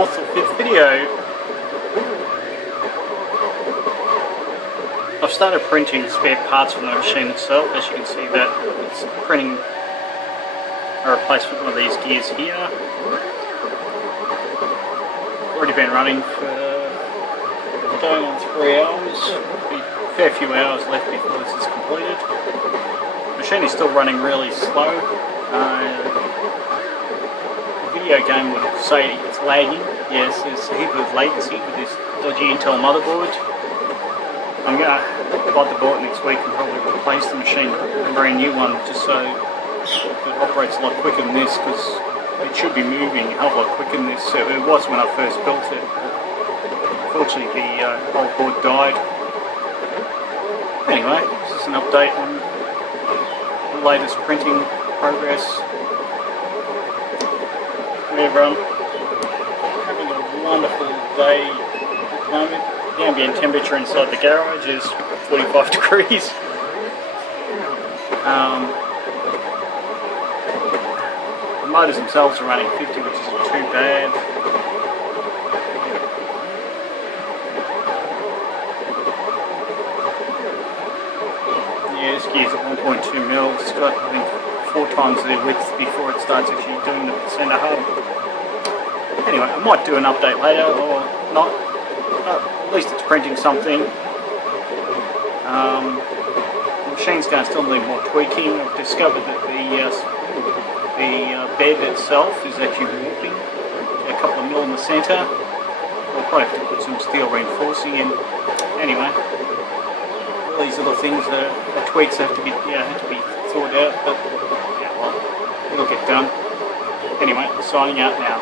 fourth or fifth video. I've started printing spare parts from the machine itself. As you can see, that it's printing a replacement of one of these gears here. Already been running for going on 3 hours. A fair few hours left before this is completed. The machine is still running really slow. The video game would say it's lagging. Yes, there's a heap of latency with this dodgy Intel motherboard. I'm going to buy the board next week and probably replace the machine with a brand new one, just so it operates a lot quicker than this, because it should be moving a hell of a lot quicker than this. So it was when I first built it. Unfortunately, the old board died. Anyway, this is an update on the latest printing progress. We're having a wonderful day at the moment. The ambient temperature inside the garage is 45 degrees. The motors themselves are running 50, which isn't too bad. Yeah, this gear's at 1.2 mil. It's got, I think, 4 times the width before it starts actually doing the centre hub. Anyway, I might do an update later, or not. At least it's printing something. The machine's going to still need more tweaking. I've discovered that the bed itself is actually warping a couple of mil in the centre. We'll probably have to put some steel reinforcing in. Anyway, all these little things, the tweaks have to be thought out, but yeah, well, it'll get done. Anyway, signing out now.